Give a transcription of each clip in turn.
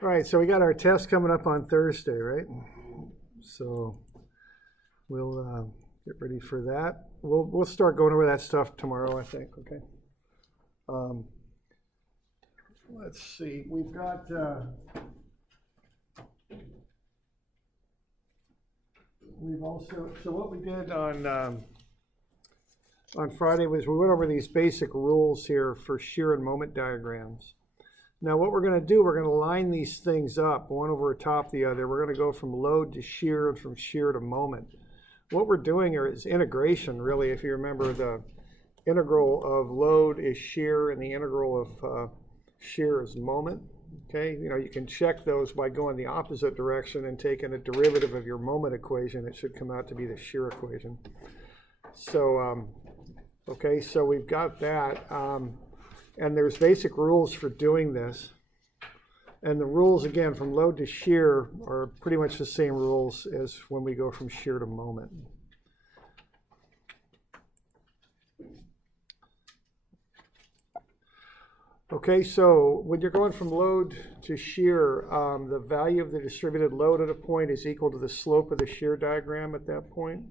All right, so we got our test coming up on Thursday, right? So we'll get ready for that. We'll start going over that stuff tomorrow, I think. Okay. Let's see. We've got we've also, so what we did on Friday was we went over these basic rules here for shear and moment diagrams. Now what we're going to do, we're going to line these things up, one over top the other. We're going to go from load to shear and from shear to moment. What we're doing here is integration, really. If you remember, the integral of load is shear and the integral of shear is moment. Okay, you can check those by going the opposite direction and taking a derivative of your moment equation. It should come out to be the shear equation. So, okay, so we've got that. And there's basic rules for doing this. And the rules, again, from load to shear are pretty much the same rules as when we go from shear to moment. Okay, so when you're going from load to shear, the value of the distributed load at a point is equal to the slope of the shear diagram at that point.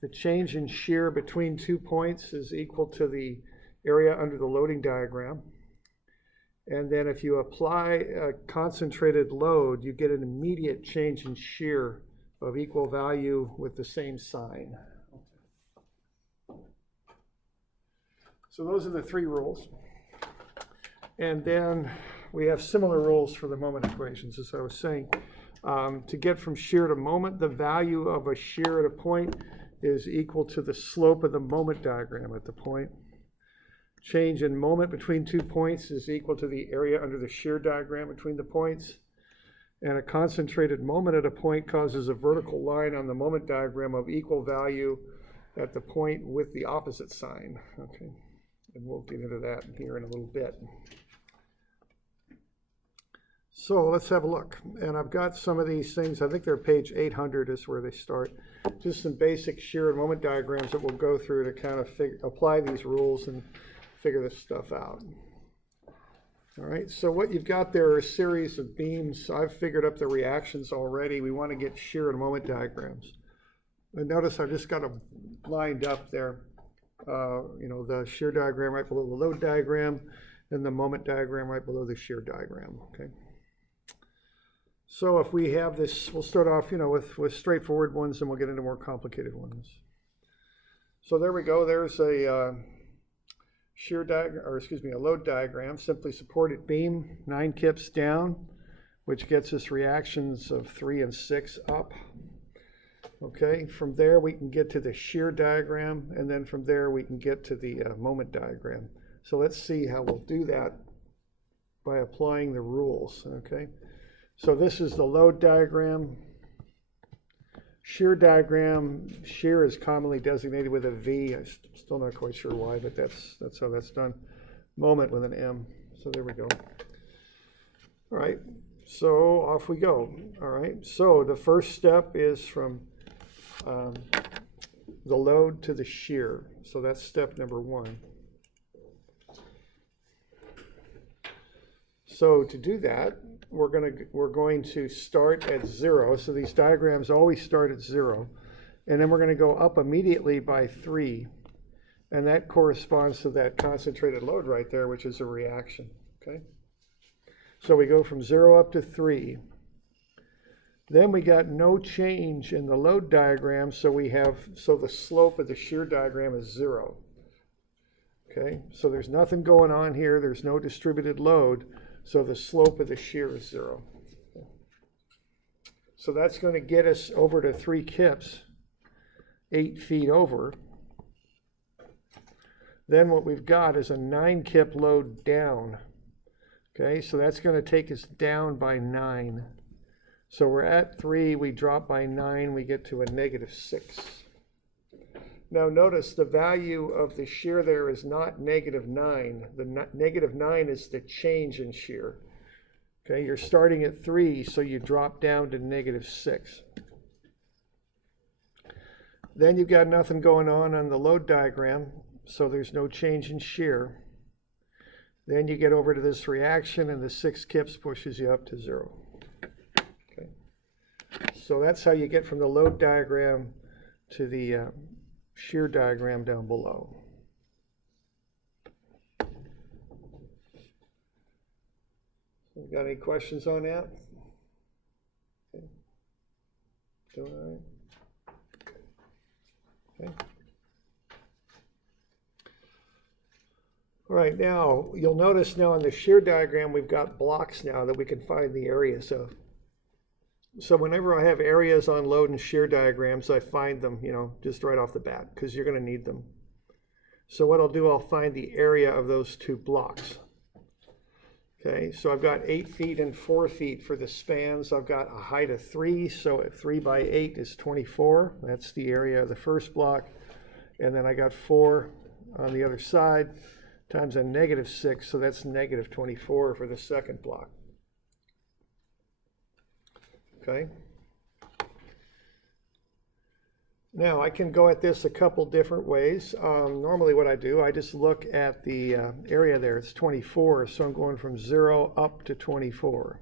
The change in shear between 2 points is equal to the area under the loading diagram. And then if you apply a concentrated load, you get an immediate change in shear of equal value with the same sign. So those are the three rules. And then we have similar rules for the moment equations, as I was saying. To get from shear to moment, the value of a shear at a point is equal to the slope of the moment diagram at the point. Change in moment between 2 points is equal to the area under the shear diagram between the points. And a concentrated moment at a point causes a vertical line on the moment diagram of equal value at the point with the opposite sign. Okay, and we'll get into that here in a little bit. So let's have a look. And I've got some of these things. I think they're page 800 is where they start. Just some basic shear and moment diagrams that we'll go through to kind of apply these rules and figure this stuff out. All right, so what you've got there are a series of beams. I've figured up the reactions already. We want to get shear and moment diagrams. And notice I've just got them lined up there. The shear diagram right below the load diagram, and the moment diagram right below the shear diagram. Okay. So if we have this, we'll start off, with straightforward ones, and we'll get into more complicated ones. So there we go. There's a shear diagram, or excuse me, a load diagram. Simply supported beam, 9 kips down, which gets us reactions of 3 and 6 up. Okay, from there we can get to the shear diagram, and then from there we can get to the moment diagram. So let's see how we'll do that by applying the rules. Okay, so this is the load diagram. Shear diagram, shear is commonly designated with a V. I'm still not quite sure why, but that's how that's done. Moment with an M. So there we go. All right, so off we go. All right, so the first step is from the load to the shear. So that's step number 1. So to do that, we're going to start at 0. So these diagrams always start at 0. And then we're going to go up immediately by 3. And that corresponds to that concentrated load right there, which is a reaction. Okay. So we go from 0 up to 3. Then we got no change in the load diagram, so the slope of the shear diagram is 0. Okay, so there's nothing going on here. There's no distributed load. So the slope of the shear is 0. So that's going to get us over to 3 kips, 8 feet over. Then what we've got is a 9 kip load down. Okay, so that's going to take us down by 9. So we're at 3, we drop by 9, we get to a -6. Now notice the value of the shear there is not -9. The -9 is the change in shear. Okay, you're starting at 3, so you drop down to -6. Then you've got nothing going on the load diagram, so there's no change in shear. Then you get over to this reaction, and the 6 kips pushes you up to 0. Okay. So that's how you get from the load diagram to the shear diagram down below. Got any questions on that? Okay. Doing all right? Okay. All right, now you'll notice now in the shear diagram we've got blocks now that we can find the areas of. So whenever I have areas on load and shear diagrams, I find them, just right off the bat, because you're going to need them. So what I'll do, I'll find the area of those 2 blocks. Okay, so I've got 8 feet and 4 feet for the spans. I've got a height of 3, so 3 by 8 is 24. That's the area of the first block. And then I got 4 on the other side times a -6, so that's -24 for the second block. Okay. Now I can go at this a couple different ways. Normally what I do, I just look at the area there. It's 24, so I'm going from 0 up to 24.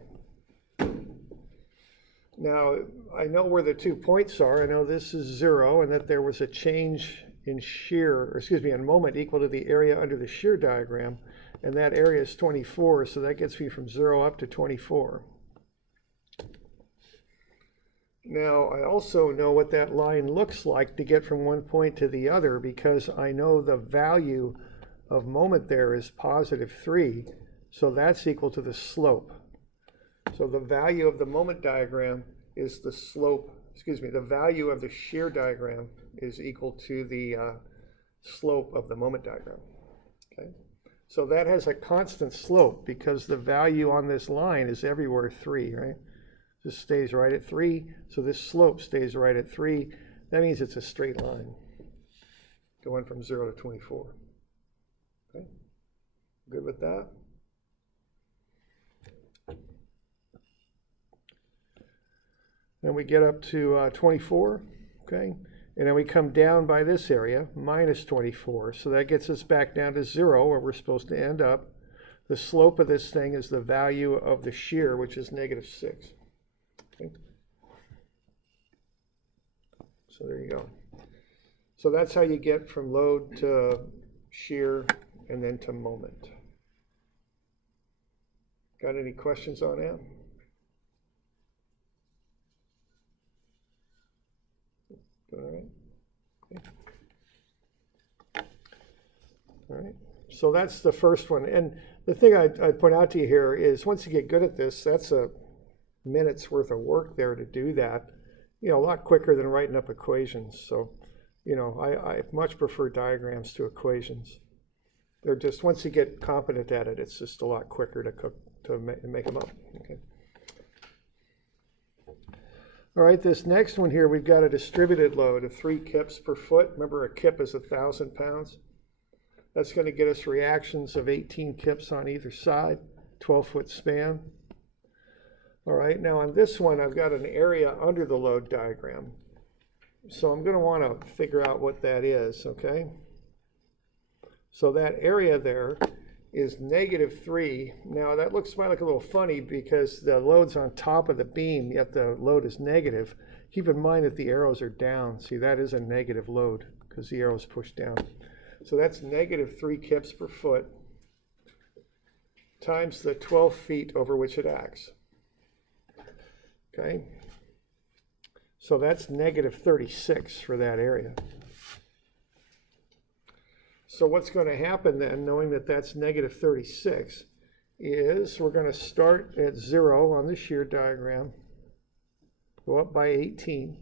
Now I know where the 2 points are. I know this is 0 and that there was a change in in moment equal to the area under the shear diagram, and that area is 24, so that gets me from 0 up to 24. Now, I also know what that line looks like to get from one point to the other, because I know the value of moment there is +3, so that's equal to the slope. So the value of the moment diagram is the slope, the value of the shear diagram is equal to the slope of the moment diagram. Okay? So that has a constant slope because the value on this line is everywhere 3, right? This stays right at 3, so this slope stays right at 3. That means it's a straight line going from 0 to 24. Okay, good with that? Then we get up to 24, okay? And then we come down by this area, -24. So that gets us back down to 0, where we're supposed to end up. The slope of this thing is the value of the shear, which is -6. Okay. So there you go. So that's how you get from load to shear and then to moment. Got any questions on that? All right. Okay. All right. So that's the first one. And the thing I'd point out to you here is once you get good at this, that's a minute's worth of work there to do that. A lot quicker than writing up equations. So, I much prefer diagrams to equations. They're just, once you get competent at it, it's just a lot quicker to make them up. Okay. All right, this next one here, we've got a distributed load of 3 kips per foot. Remember, a kip is 1,000 pounds. That's going to get us reactions of 18 kips on either side, 12-foot span. All right, now on this one, I've got an area under the load diagram. So I'm going to want to figure out what that is, okay? So that area there is -3. Now that might look a little funny because the load's on top of the beam, yet the load is negative. Keep in mind that the arrows are down. See, that is a negative load because the arrow's pushed down. So that's -3 kips per foot times the 12 feet over which it acts. Okay, so that's -36 for that area. So what's going to happen then, knowing that that's -36, is we're going to start at 0 on the shear diagram, go up by 18.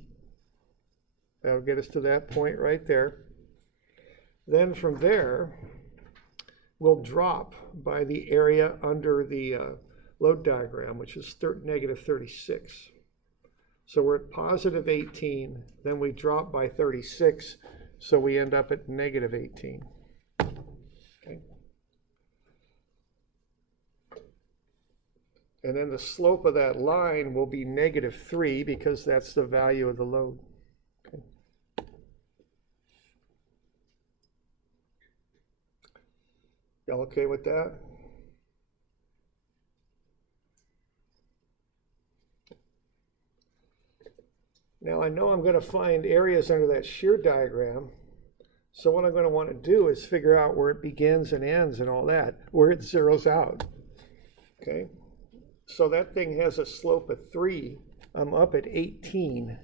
That'll get us to that point right there. Then from there, we'll drop by the area under the load diagram, which is -36. So we're at +18, then we drop by 36, so we end up at -18. Okay. And then the slope of that line will be -3 because that's the value of the load. Okay. Y'all okay with that? Now I know I'm going to find areas under that shear diagram. So what I'm going to want to do is figure out where it begins and ends and all that, where it zeroes out. Okay, so that thing has a slope of 3. I'm up at 18.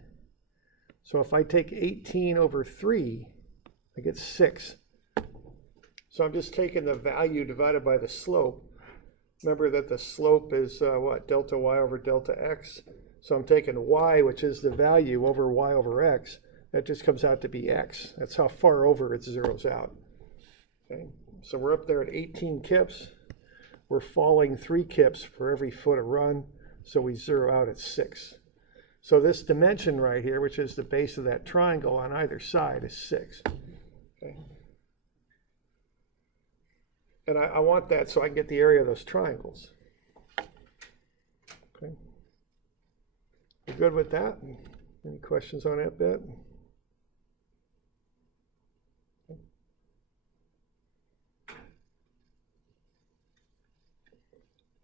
So if I take 18 over 3, I get 6. So I'm just taking the value divided by the slope. Remember that the slope is what? Delta y over delta x. So I'm taking y, which is the value, over y over x. That just comes out to be x. That's how far over it zeroes out. Okay, so we're up there at 18 kips. We're falling 3 kips for every foot of run, so we zero out at 6. So this dimension right here, which is the base of that triangle on either side, is 6. Okay. And I want that so I can get the area of those triangles. Okay. You good with that? Any questions on that bit?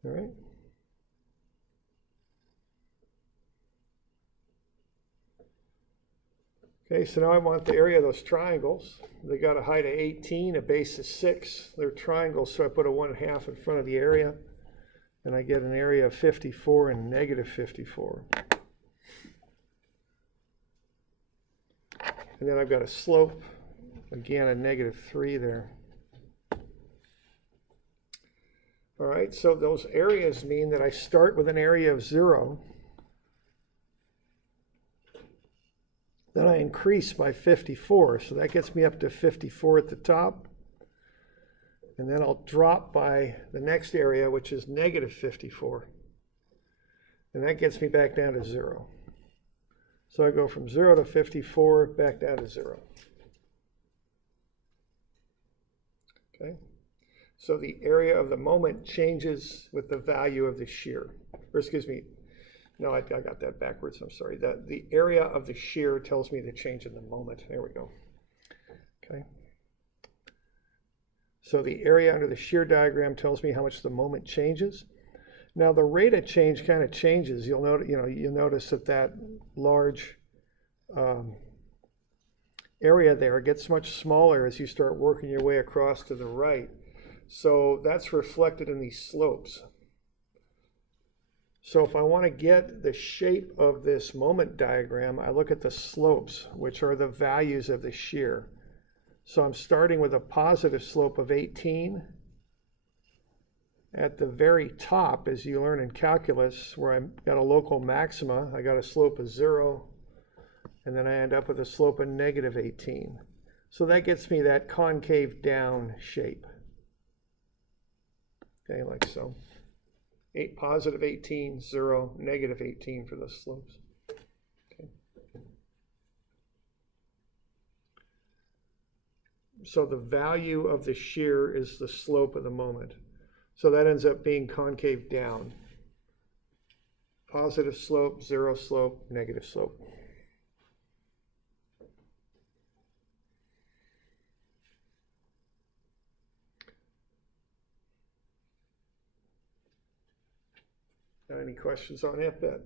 All right. Okay, so now I want the area of those triangles. They got a height of 18, a base of 6. They're triangles, so I put a 1/2 in front of the area, and I get an area of 54 and negative 54. And then I've got a slope, again, a -3 there. All right, so those areas mean that I start with an area of 0. Then I increase by 54, so that gets me up to 54 at the top. And then I'll drop by the next area, which is negative 54. And that gets me back down to 0. So I go from 0 to 54, back down to 0. Okay. So the area of the moment changes with the value of the shear. Or excuse me, no, I got that backwards, I'm sorry. The area of the shear tells me the change in the moment. There we go. Okay. So the area under the shear diagram tells me how much the moment changes. Now the rate of change kind of changes. You'll notice that large area there gets much smaller as you start working your way across to the right. So that's reflected in these slopes. So if I want to get the shape of this moment diagram, I look at the slopes, which are the values of the shear. So I'm starting with a positive slope of 18. At the very top, as you learn in calculus, where I've got a local maxima, I got a slope of 0, and then I end up with a slope of negative 18. So that gets me that concave down shape. Okay, like so. 8 positive 18, 0, negative 18 for those slopes. Okay. So the value of the shear is the slope of the moment. So that ends up being concave down. Positive slope, 0 slope, negative slope. Any questions on that bit?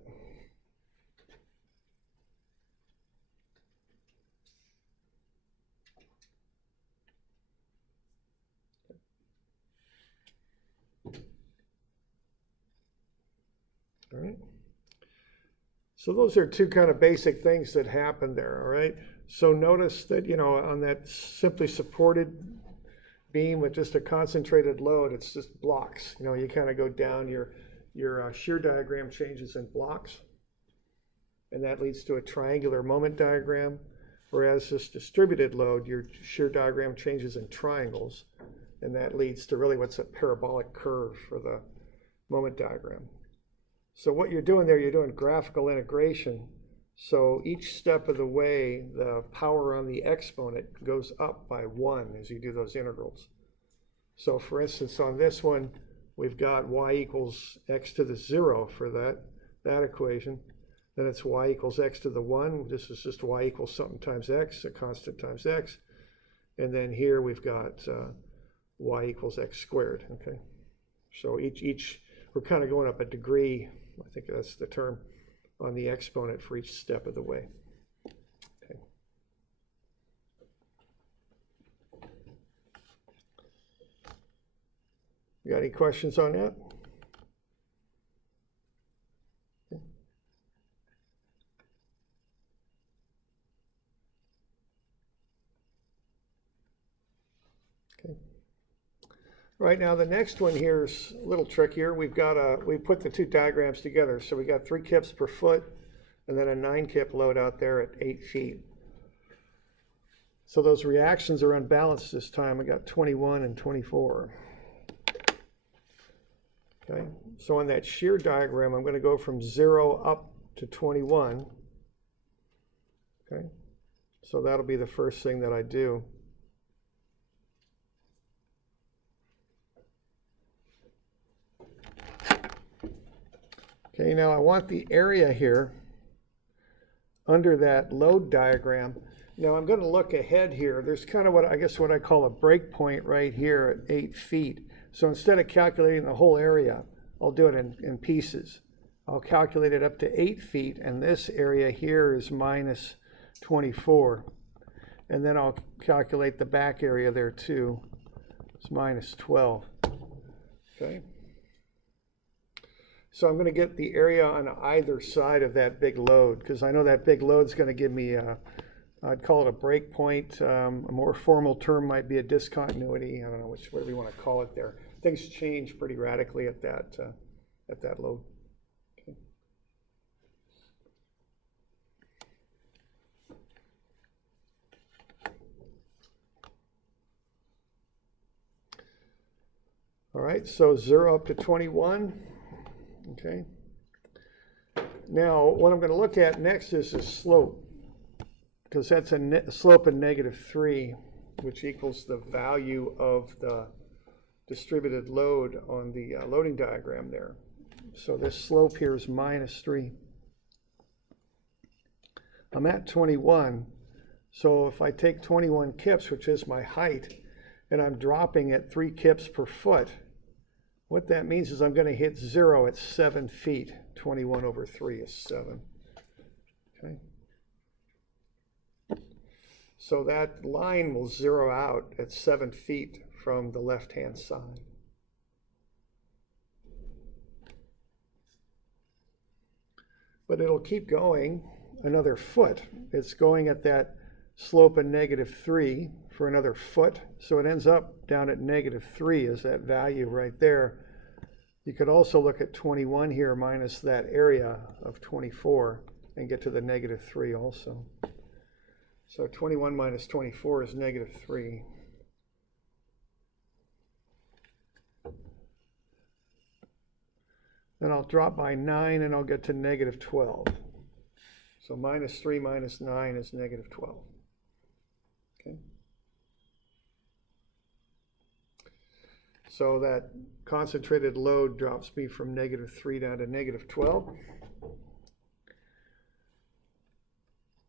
All right. So those are two kind of basic things that happen there, all right? So notice that, on that simply supported beam with just a concentrated load, it's just blocks. You kind of go down, your shear diagram changes in blocks, and that leads to a triangular moment diagram, whereas this distributed load, your shear diagram changes in triangles, and that leads to really what's a parabolic curve for the moment diagram. So what you're doing there, you're doing graphical integration. So each step of the way, the power on the exponent goes up by 1 as you do those integrals. So for instance, on this one, we've got y equals x to the 0 for that equation. Then it's y equals x to the 1. This is just y equals something times x, a constant times x. And then here we've got y equals x squared. Okay. So each we're kind of going up a degree, I think that's the term, on the exponent for each step of the way. Okay. You got any questions on that? Okay. Right now, the next one here is a little trickier. We put the two diagrams together. So we got 3 kips per foot and then a 9 kip load out there at 8 feet. So those reactions are unbalanced this time. We got 21 and 24. Okay. So on that shear diagram, I'm going to go from 0 up to 21. Okay. So that'll be the first thing that I do. Okay, now I want the area here under that load diagram. Now I'm going to look ahead here. There's kind of what I call a break point right here at 8 feet. So instead of calculating the whole area, I'll do it in pieces. I'll calculate it up to 8 feet, and this area here is minus 24. And then I'll calculate the back area there too. It's minus 12. Okay. So I'm going to get the area on either side of that big load, because I know that big load is going to give me I'd call it a break point. A more formal term might be a discontinuity. I don't know whatever you want to call it there. Things change pretty radically at that load. Okay. All right, so 0 up to 21. Okay. Now, what I'm going to look at next is the slope, because that's a slope of -3, which equals the value of the distributed load on the loading diagram there. So this slope here is -3. I'm at 21, so if I take 21 kips, which is my height, and I'm dropping at 3 kips per foot, what that means is I'm going to hit 0 at 7 feet. 21 over 3 is 7. Okay. So that line will zero out at 7 feet from the left-hand side. But it'll keep going another foot. It's going at that slope of -3 for another foot. So it ends up down at -3 is that value right there. You could also look at 21 here minus that area of 24 and get to the -3 also. So 21 minus 24 is -3. Then I'll drop by 9 and I'll get to -12. So -3 minus 9 is -12. Okay. So that concentrated load drops me from -3 down to -12.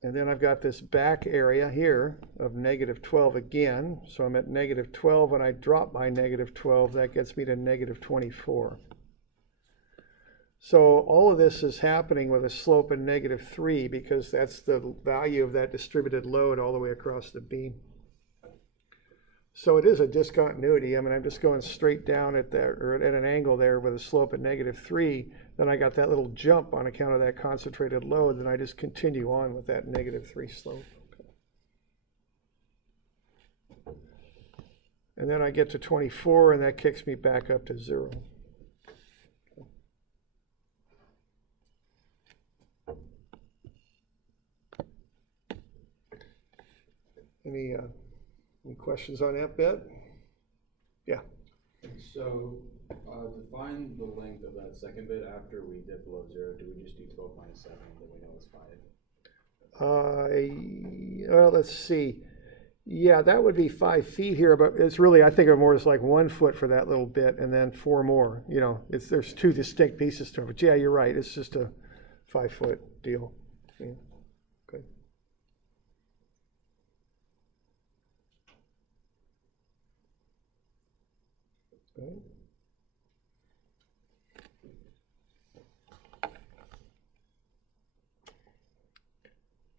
And then I've got this back area here of -12 again. So I'm at -12 and I drop by -12. That gets me to -24. So all of this is happening with a slope of -3 because that's the value of that distributed load all the way across the beam. So it is a discontinuity. I mean, I'm just going straight down at that, or at an angle there with a slope at -3. Then I got that little jump on account of that concentrated load. Then I just continue on with that -3 slope. Okay. And then I get to 24, and that kicks me back up to 0. Okay. Any questions on that bit? Yeah. So to find the length of that second bit after we dip below 0, do we just do 12 minus 7, then we know it's 5? Well, let's see. Yeah, that would be 5 feet here, but it's really, I think of more as like 1 foot for that little bit and then 4 more. You know, there's 2 distinct pieces to it. But yeah, you're right. It's just a 5-foot deal. Yeah. Okay. Right.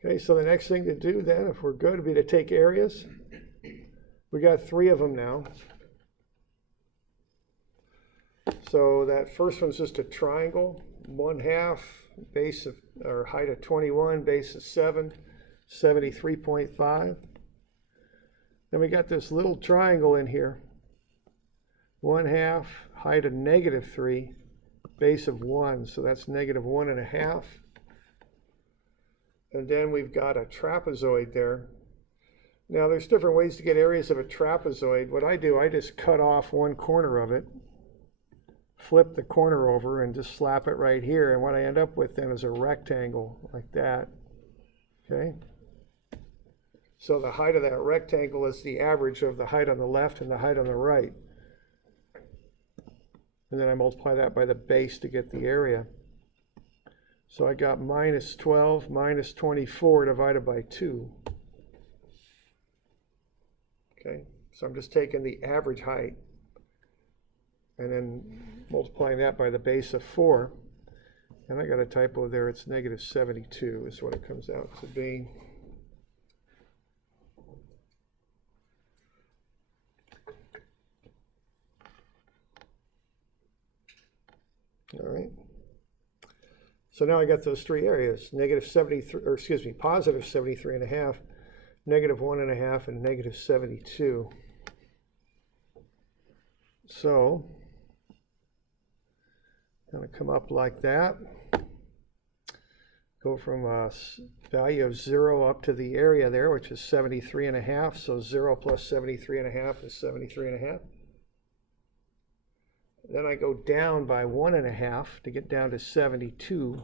Okay, so the next thing to do then, if we're good, would be to take areas. We got 3 of them now. So that first one's just a triangle, 1/2, base of, or height of 21, base of 7, 73.5. Then we got this little triangle in here, 1/2, height of -3, base of 1, so that's -1.5. And then we've got a trapezoid there. Now there's different ways to get areas of a trapezoid. What I do, I just cut off one corner of it, flip the corner over and just slap it right here, and what I end up with then is a rectangle like that. Okay, so the height of that rectangle is the average of the height on the left and the height on the right, and then I multiply that by the base to get the area. So I got -12 minus 24 divided by 2. Okay, so I'm just taking the average height and then multiplying that by the base of 4. And I got a typo there, it's -72 is what it comes out to be. All right. So now I got those 3 areas, -73, or excuse me, +73.5, -1.5, and -72. So I'm going to come up like that, go from a value of 0 up to the area there, which is 73.5. So 0 plus 73.5 is 73.5. Then I go down by 1.5 to get down to 72.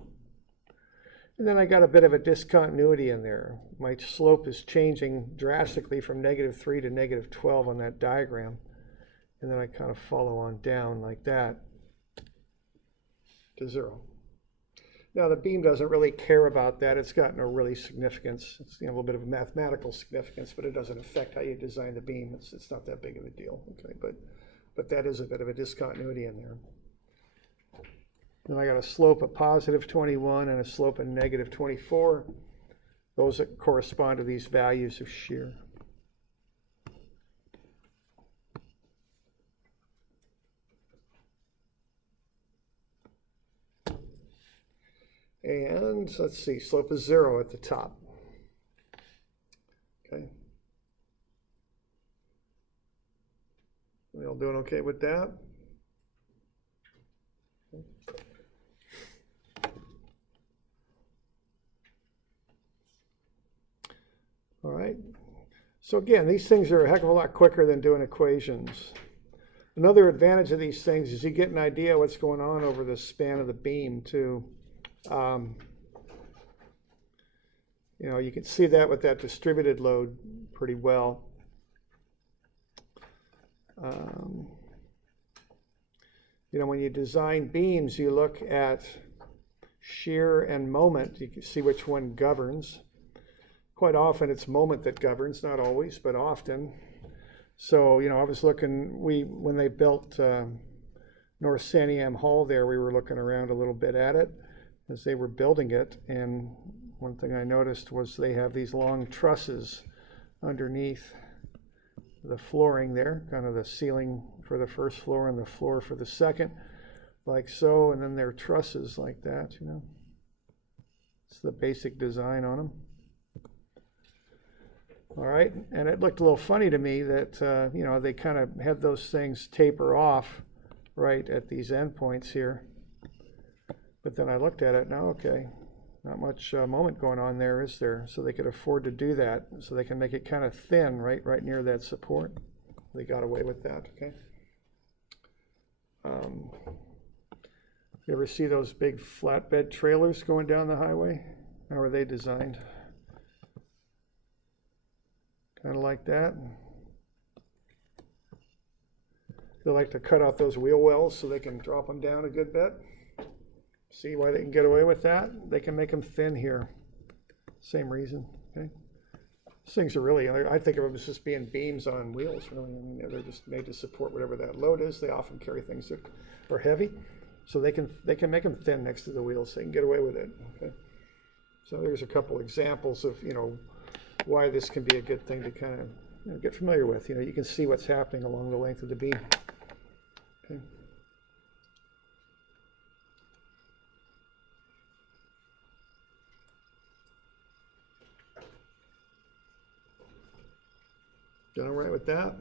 And then I got a bit of a discontinuity in there. My slope is changing drastically from -3 to -12 on that diagram. And then I kind of follow on down like that to 0. Now the beam doesn't really care about that. It's got no really significance. It's a little bit of a mathematical significance, but it doesn't affect how you design the beam. It's not that big of a deal. Okay, but that is a bit of a discontinuity in there. Then I got a slope of +21 and a slope of -24. Those that correspond to these values of shear. And let's see, slope is 0 at the top. Okay. We all doing okay with that? Okay. All right. So again, these things are a heck of a lot quicker than doing equations. Another advantage of these things is you get an idea what's going on over the span of the beam too. You can see that with that distributed load pretty well. When you design beams, you look at shear and moment. You can see which one governs. Quite often it's moment that governs, not always, but often. So, I was looking, when they built North Santiam Hall there, we were looking around a little bit at it as they were building it, and one thing I noticed was they have these long trusses underneath the flooring there, kind of the ceiling for the first floor and the floor for the second, like so, and then there are trusses like that, It's the basic design on them. All right, and it looked a little funny to me that, they kind of had those things taper off right at these endpoints here. But then I looked at it, now, okay, not much moment going on there, is there? So they could afford to do that, so they can make it kind of thin right near that support. They got away with that, okay? You ever see those big flatbed trailers going down the highway? How are they designed? Kind of like that. They like to cut off those wheel wells so they can drop them down a good bit. See why they can get away with that? They can make them thin here. Same reason, okay? These things are really, I think of them as just being beams on wheels, really. They're just made to support whatever that load is. They often carry things that are heavy, so they can make them thin next to the wheels so they can get away with it, okay? So there's a couple examples of, why this can be a good thing to kind of get familiar with. You can see what's happening along the length of the beam. Okay. Done all right with that?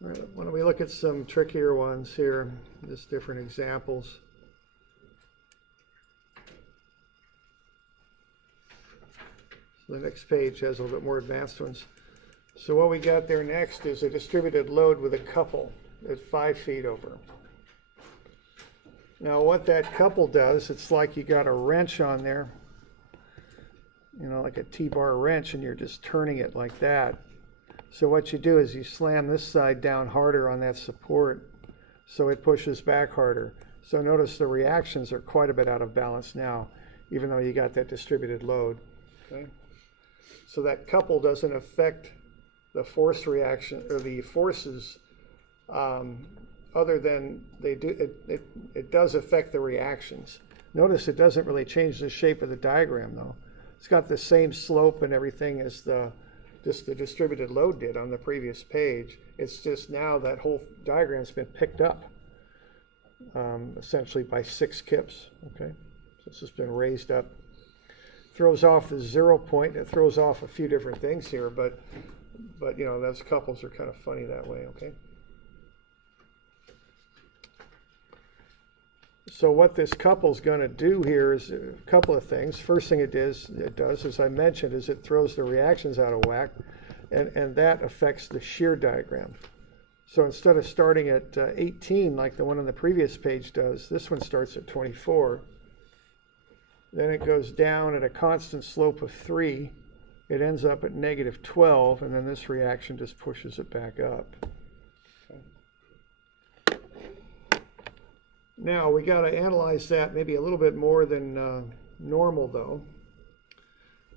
All right, why don't we look at some trickier ones here, just different examples. So the next page has a little bit more advanced ones. So what we got there next is a distributed load with a couple at 5 feet over. Now what that couple does, it's like you got a wrench on there, like a T-bar wrench, and you're just turning it like that. So what you do is you slam this side down harder on that support, so it pushes back harder. So notice the reactions are quite a bit out of balance now, even though you got that distributed load. Okay? So that couple doesn't affect the force reaction, or the forces, other than they do. It does affect the reactions. Notice it doesn't really change the shape of the diagram though. It's got the same slope and everything as the distributed load did on the previous page. It's just now that whole diagram's been picked up essentially by 6 kips. Okay, so it's just been raised up. Throws off the 0 point. It throws off a few different things here, but those couples are kind of funny that way. Okay. So what this couple's going to do here is a couple of things. First thing it does, as I mentioned, is it throws the reactions out of whack, and that affects the shear diagram. So instead of starting at 18 like the one on the previous page does, this one starts at 24. Then it goes down at a constant slope of 3. It ends up at negative 12, and then this reaction just pushes it back up. Now we got to analyze that maybe a little bit more than normal though.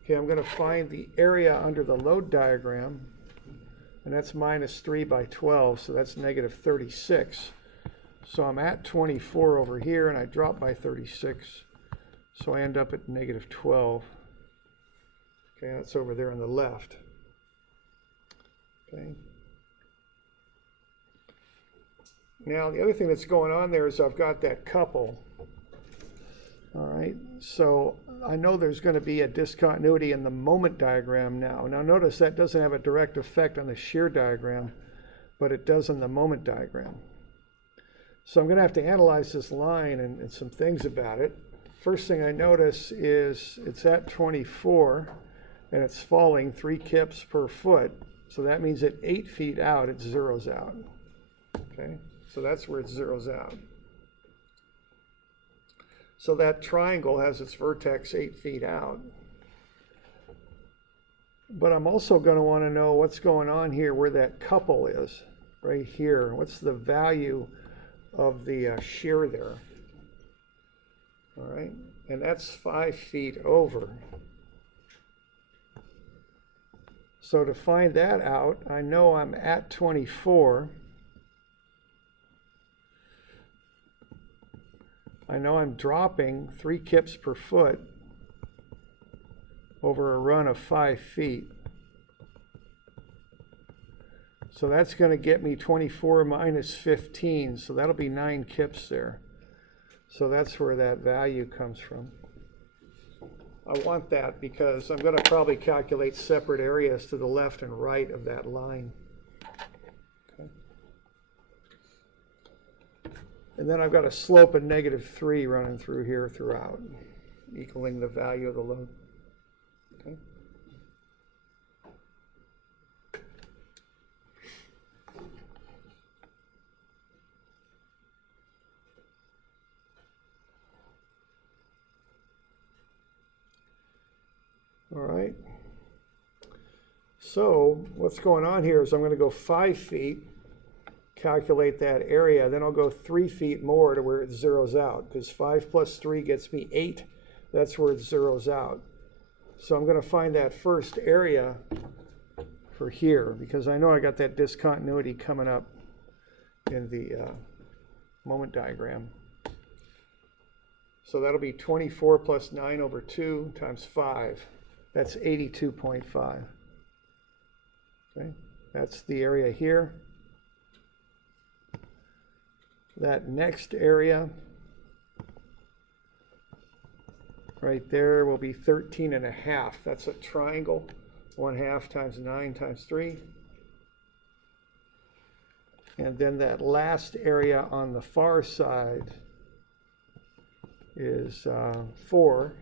Okay, I'm going to find the area under the load diagram, and that's minus 3 by 12, so that's negative 36. So I'm at 24 over here, and I drop by 36, so I end up at negative 12. Okay, that's over there on the left. Okay. Now, the other thing that's going on there is I've got that couple. All right, so I know there's going to be a discontinuity in the moment diagram now. Now, notice that doesn't have a direct effect on the shear diagram, but it does on the moment diagram. So I'm going to have to analyze this line and some things about it. First thing I notice is it's at 24, and it's falling 3 kips per foot. So that means at 8 feet out, it zeroes out. Okay. So that's where it zeroes out. So that triangle has its vertex 8 feet out. But I'm also going to want to know what's going on here where that couple is, right here. What's the value of the shear there? All right, and that's 5 feet over. So to find that out, I know I'm at 24. I know I'm dropping 3 kips per foot over a run of 5 feet. So that's going to get me 24 minus 15, so that'll be 9 kips there. So that's where that value comes from. I want that because I'm going to probably calculate separate areas to the left and right of that line. Okay. And then I've got a slope of negative 3 running through here throughout, equaling the value of the load. Okay. All right. So what's going on here is I'm going to go 5 feet, calculate that area, then I'll go 3 feet more to where it zeroes out, because 5 plus 3 gets me 8. That's where it zeroes out. So I'm going to find that first area for here, because I know I got that discontinuity coming up in the moment diagram. So that'll be 24 plus 9 over 2 times 5. That's 82.5. Okay, that's the area here. That next area right there will be 13.5. That's a triangle. 1/2 times 9 times 3. And then that last area on the far side is 4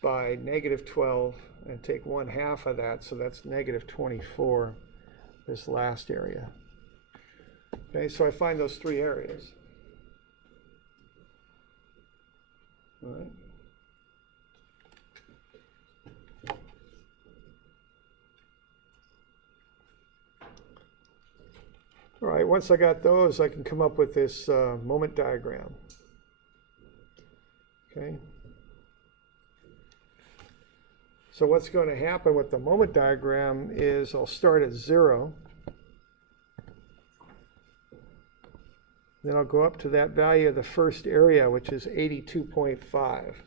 by -12, and take 1/2 of that, so that's -24, this last area. Okay, so I find those three areas. All right. All right, once I got those, I can come up with this moment diagram. Okay. So what's going to happen with the moment diagram is I'll start at 0. Then I'll go up to that value of the first area, which is 82.5.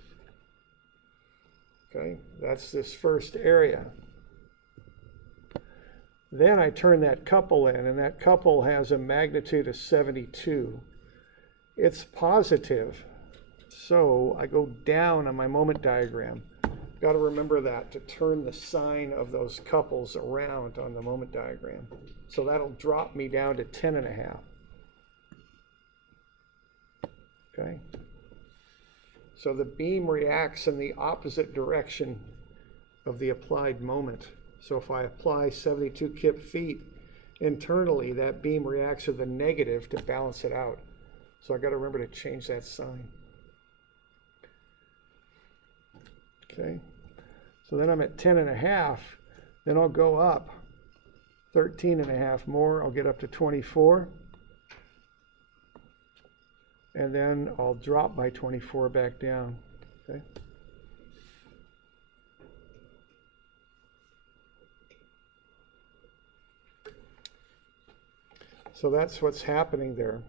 Okay, that's this first area. Then I turn that couple in, and that couple has a magnitude of 72. It's positive, so I go down on my moment diagram. Got to remember that, to turn the sign of those couples around on the moment diagram. So that'll drop me down to 10.5. Okay? So the beam reacts in the opposite direction of the applied moment. So if I apply 72 kip feet internally, that beam reacts with a negative to balance it out. So I got to remember to change that sign. Okay, so then I'm at 10.5. Then I'll go up 13.5 more. I'll get up to 24. And then I'll drop my 24 back down. Okay. So that's what's happening there.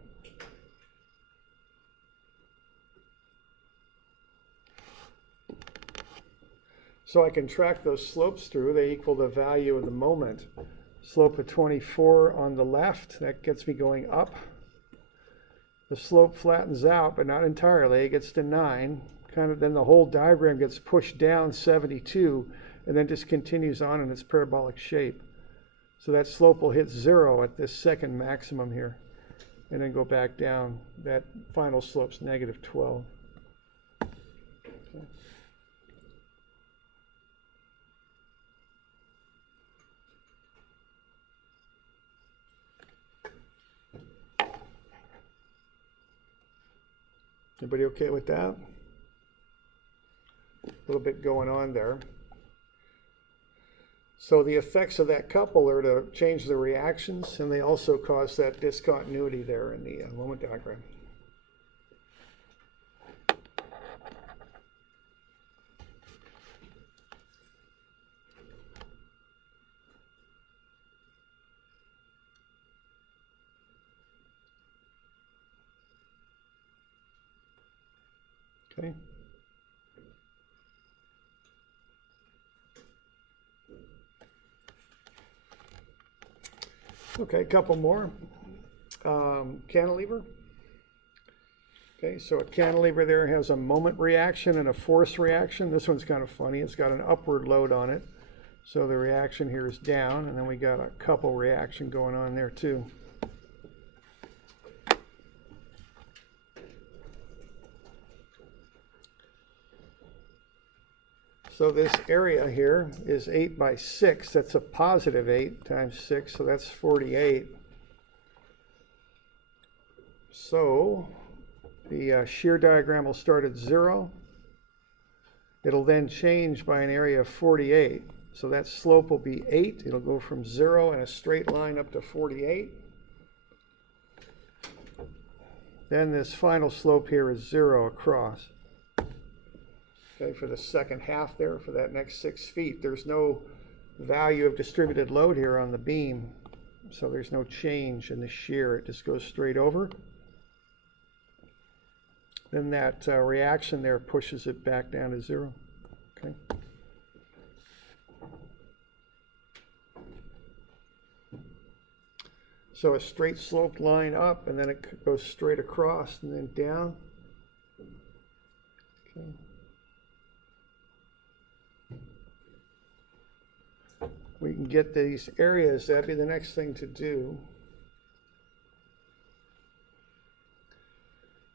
So I can track those slopes through. They equal the value of the moment. Slope of 24 on the left, that gets me going up. The slope flattens out, but not entirely. It gets to 9. Kind of then the whole diagram gets pushed down 72 and then just continues on in its parabolic shape. So that slope will hit 0 at this second maximum here and then go back down. That final slope's -12. Okay. Everybody okay with that? A little bit going on there. So the effects of that couple are to change the reactions, and they also cause that discontinuity there in the moment diagram. Okay. Okay, a couple more. Cantilever. Okay, so a cantilever there has a moment reaction and a force reaction. This one's kind of funny. It's got an upward load on it. So the reaction here is down, and then we got a couple reaction going on there too. So this area here is 8 by 6. That's a positive 8 times 6, so that's 48. So the shear diagram will start at 0. It'll then change by an area of 48. So that slope will be 8. It'll go from 0 in a straight line up to 48. Then this final slope here is 0 across. Okay, for the second half there, for that next 6 feet, there's no value of distributed load here on the beam. So there's no change in the shear, it just goes straight over. Then that reaction there pushes it back down to 0. Okay. So a straight sloped line up, and then it goes straight across and then down. Okay. We can get these areas, that'd be the next thing to do.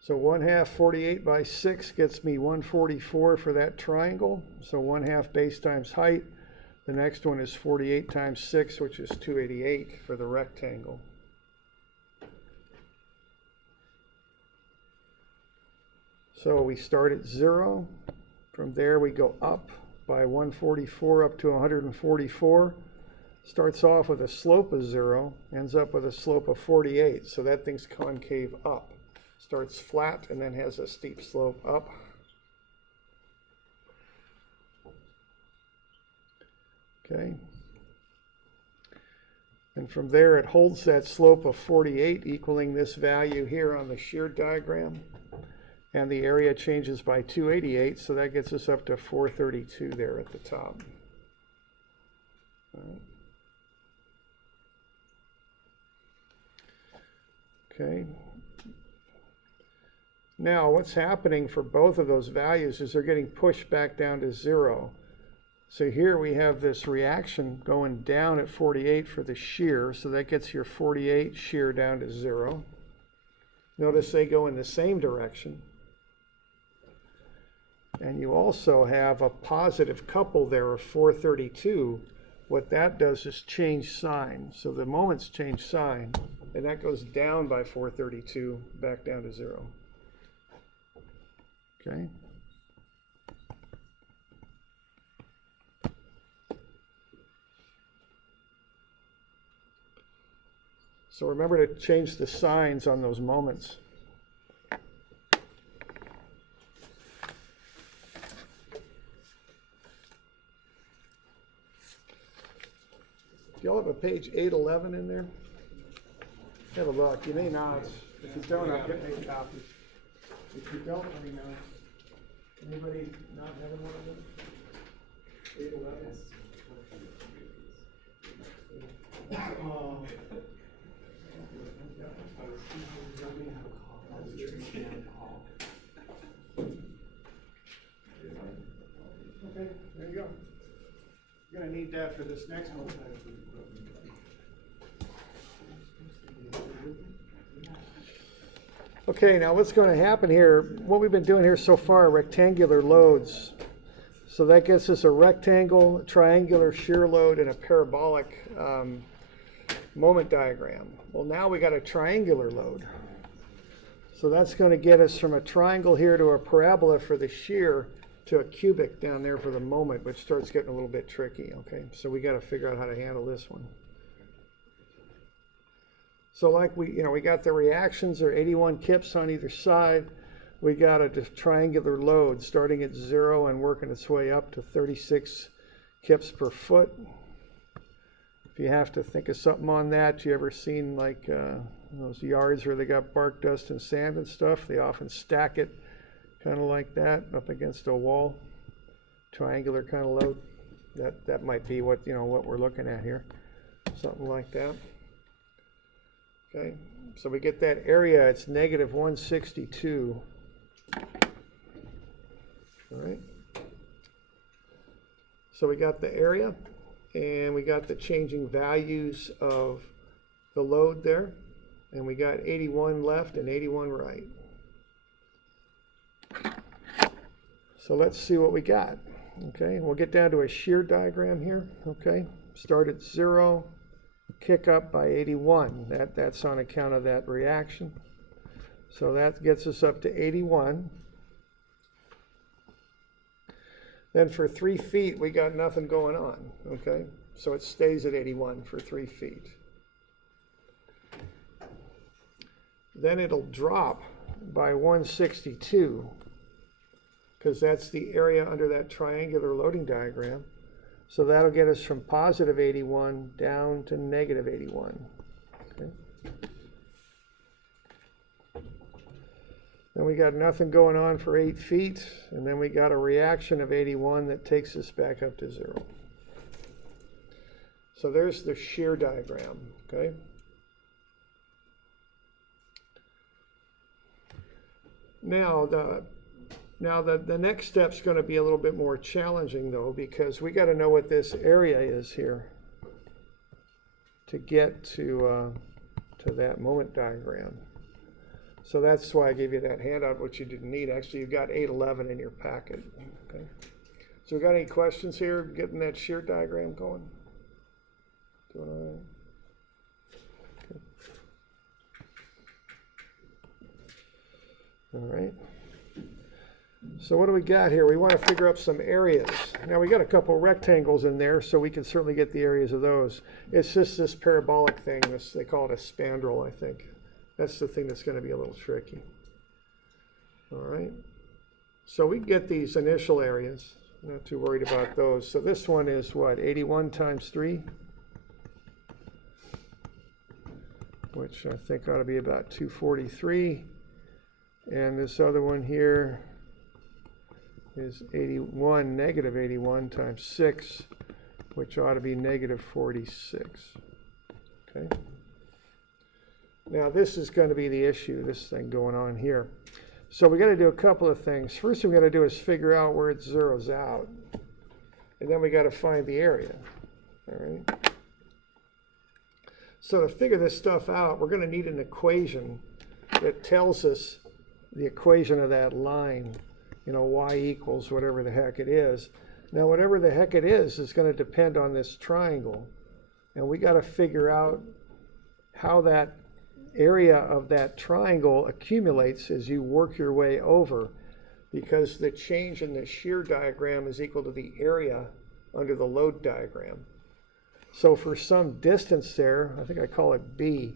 So 1/2 48 by 6 gets me 144 for that triangle. So 1/2 base times height. The next one is 48 times 6, which is 288 for the rectangle. So we start at 0. From there we go up by 144 up to 144. Starts off with a slope of 0, ends up with a slope of 48. So that thing's concave up. Starts flat and then has a steep slope up. Okay. And from there it holds that slope of 48, equaling this value here on the shear diagram. And the area changes by 288, so that gets us up to 432 there at the top. All right. Okay. Now, what's happening for both of those values is they're getting pushed back down to 0. So here we have this reaction going down at 48 for the shear, so that gets your 48 shear down to 0. Notice they go in the same direction. And you also have a positive couple there of 432. What that does is change sign. So the moments change sign, and that goes down by 432, back down to 0. Okay. So remember to change the signs on those moments. Do y'all have a page 811 in there? Have a look. You may not. If you don't, I'll get a copy. If you don't, let me know. Anybody not having one of them? 811? Okay, there you go. You're going to need that for this next one. Okay, now what's going to happen here, what we've been doing here so far are rectangular loads. So that gets us a rectangle, triangular shear load, and a parabolic moment diagram. Well, now we got a triangular load. So that's going to get us from a triangle here to a parabola for the shear to a cubic down there for the moment, which starts getting a little bit tricky, okay? So we got to figure out how to handle this one. So like we got the reactions are 81 kips on either side. We got a triangular load starting at 0 and working its way up to 36 kips per foot. If you have to think of something on that, you ever seen like those yards where they got bark, dust, and sand and stuff? They often stack it kind of like that up against a wall, triangular kind of load. That might be what we're looking at here, something like that. Okay, so we get that area, it's negative 162. All right. So we got the area, and we got the changing values of the load there, and we got 81 left and 81 right. So let's see what we got. Okay, we'll get down to a shear diagram here. Okay, start at 0. Kick up by 81. That's on account of that reaction. So that gets us up to 81. Then for 3 feet, we got nothing going on. Okay, so it stays at 81 for 3 feet. Then it'll drop by 162, because that's the area under that triangular loading diagram. So that'll get us from positive 81 down to negative 81. Okay. Then we got nothing going on for 8 feet, and then we got a reaction of 81 that takes us back up to 0. So there's the shear diagram, okay? Now the next step's going to be a little bit more challenging, though, because we got to know what this area is here to get to that moment diagram. So that's why I gave you that handout, which you didn't need. Actually, you've got 811 in your packet. Okay. So we got any questions here? Getting that shear diagram going? Doing all right? Okay. All right. So what do we got here? We want to figure out some areas. Now we got a couple rectangles in there, so we can certainly get the areas of those. It's just this parabolic thing. They call it a spandrel, I think. That's the thing that's going to be a little tricky. All right. So we get these initial areas. I'm not too worried about those. So this one is what? 81 times 3? Which I think ought to be about 243. And this other one here is 81, negative 81 times 6, which ought to be negative 46. Okay. Now this is going to be the issue, this thing going on here. So we got to do a couple of things. First thing we got to do is figure out where it zeroes out. And then we got to find the area. All right. So to figure this stuff out, we're going to need an equation that tells us the equation of that line. You know, y equals whatever the heck it is. Now, whatever the heck it is going to depend on this triangle. And we got to figure out how that area of that triangle accumulates as you work your way over, because the change in the shear diagram is equal to the area under the load diagram. So for some distance there, I think I call it B,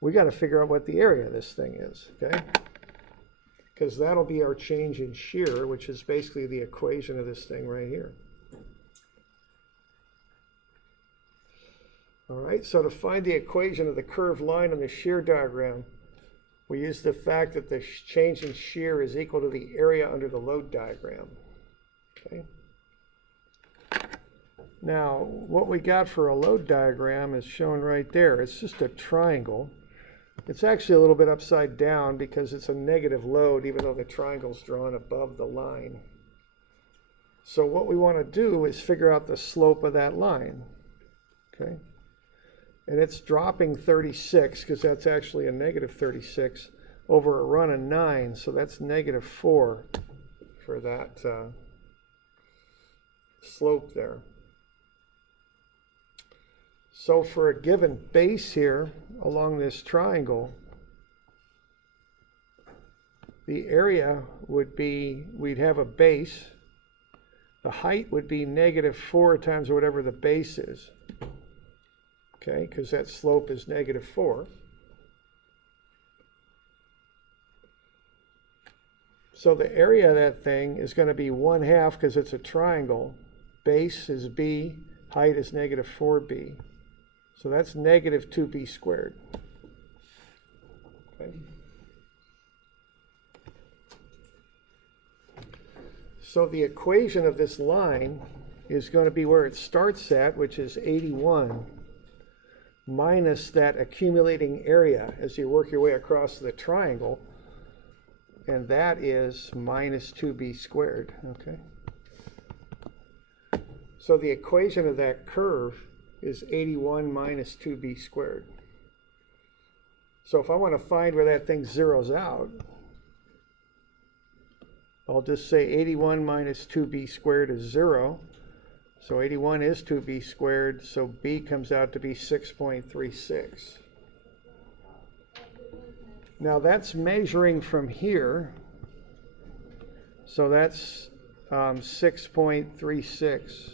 we got to figure out what the area of this thing is, okay? Because that'll be our change in shear, which is basically the equation of this thing right here. All right, so to find the equation of the curved line on the shear diagram, we use the fact that the change in shear is equal to the area under the load diagram. Okay. Now, what we got for a load diagram is shown right there. It's just a triangle. It's actually a little bit upside down because it's a negative load, even though the triangle's drawn above the line. So what we want to do is figure out the slope of that line. Okay. And it's dropping 36, because that's actually a negative 36, over a run of 9, so that's negative 4 for that slope there. So for a given base here along this triangle, the area would be, we'd have a base. The height would be negative 4 times whatever the base is. Okay, because that slope is negative 4. So the area of that thing is going to be 1/2, because it's a triangle. Base is b, height is negative 4b. So that's negative 2b squared. Okay. So the equation of this line is going to be where it starts at, which is 81. Minus that accumulating area as you work your way across the triangle, and that is minus 2b squared, okay? So the equation of that curve is 81 minus 2b squared. So if I want to find where that thing zeroes out, I'll just say 81 minus 2b squared is 0. So 81 is 2b squared, so b comes out to be 6.36. Now that's measuring from here, so that's 6.36.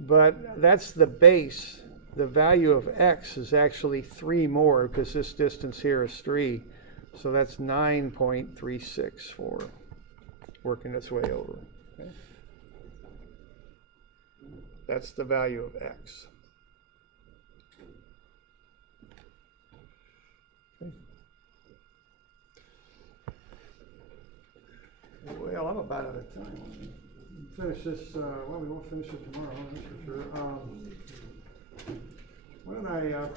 But that's the base. The value of x is actually 3 more, because this distance here is 3. So that's 9.364, working its way over. Okay. That's the value of x. Okay. Well, I'm about out of time. Finish this, well, we won't finish it tomorrow, that's for sure. Why don't I,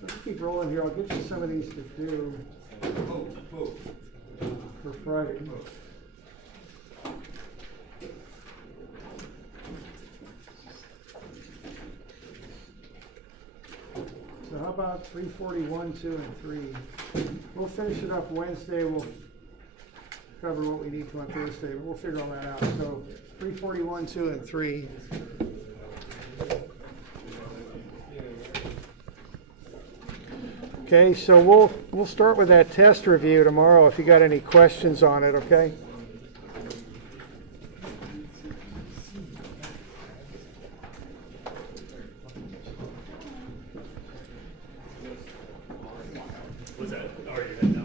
let's keep rolling here. I'll get you some of these to do for Friday. So how about 341, 2, and 3? We'll finish it up Wednesday. We'll cover what we need to on Thursday, but we'll figure all that out. So 341, 2, and 3. Okay, so we'll start with that test review tomorrow if you got any questions on it, okay? Was that already?